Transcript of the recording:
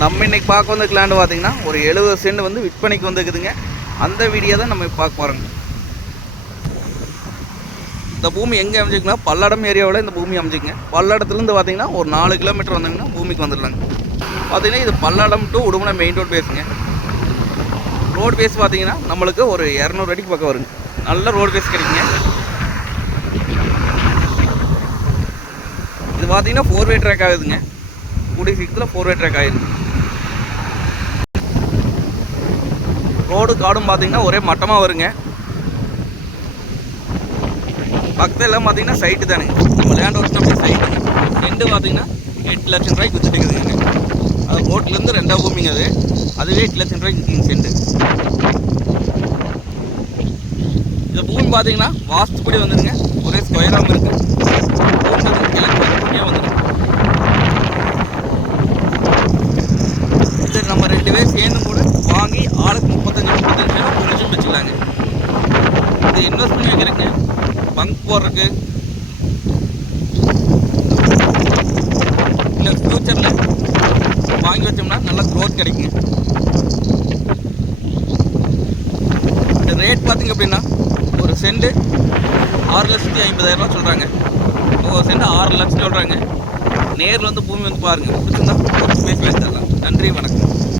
நம்ம இன்றைக்கி பார்க்க வந்த லேண்டு பார்த்திங்கன்னா ஒரு 70 சென்ட் வந்து விற்பனைக்கு வந்துக்குதுங்க. அந்த வீடியோ தான் நம்ம பார்க்க போகிறோங்க. இந்த பூமி எங்கே அமைஞ்சிக்குன்னா பல்லடம் ஏரியாவில் இந்த பூமி அமைஞ்சிக்குங்க. பல்லடத்துலேருந்து பார்த்திங்கன்னா ஒரு 4 கிலோமீட்டர் வந்தீங்கன்னா பூமிக்கு வந்துடலாங்க. பார்த்திங்கன்னா இது Palladam to Udumalai main road பேஸுங்க. ரோடு பேஸ் பார்த்திங்கன்னா நம்மளுக்கு ஒரு 200 அடிக்கு பக்கம் வருங்க. நல்ல ரோடு பேஸ் கிடைக்குங்க. இது பார்த்திங்கன்னா 4-வே ட்ராக் ஆகுதுங்க. கூடிய சீக்கிரத்தில் 4-வே ட்ராக் ஆகிடுது. ரோடு காடும் பார்த்திங்கன்னா ஒரே மட்டமாக வருங்க. பக்கத்தில் எல்லாம் பார்த்திங்கன்னா சைட்டு தானுங்க. நம்ம லேண்ட் ஒர்க் நம்ம சைட்டுங்க. செண்டு பார்த்திங்கன்னா 8 லட்சம் ரூபாய்க்கு விற்றுட்டுக்குதுங்க. அது ரோட்லேருந்து 2ஆவது பூமிங்க. அதுவே 8 லட்சம் ரூபாய்க்கு இருக்குங்க செண்டு. இந்த பூமி பார்த்திங்கன்னா வாஸ்துப்படி வந்துடுங்க. ஒரே ஸ்கொயராகவும் இருக்குது. கிழக்கு பூமியாக வந்துடும். இது நம்ம 2 பேர் சேர்ந்து கூட வாங்கி ஆளுக்கு 35 ஒரு லட்சம் வச்சுக்கலாங்க. இது இன்வெஸ்ட் பண்ணி வைக்கிறேங்க. பங்க் போடுறதுக்கு இல்லை ஃப்யூச்சரில் வாங்கி வச்சோம்னா நல்லா க்ரோத் கிடைக்குங்க. இந்த ரேட் பார்த்திங்க அப்படின்னா ஒரு சென்ட் 6,50,000 சொல்கிறாங்க. ஒரு சென்ட் 6 லட்சம் சொல்கிறாங்க. நேரில் வந்து பூமி வந்து பாருங்கள். பிடிச்சிருந்தா பேசி தரலாம். நன்றி, வணக்கம்.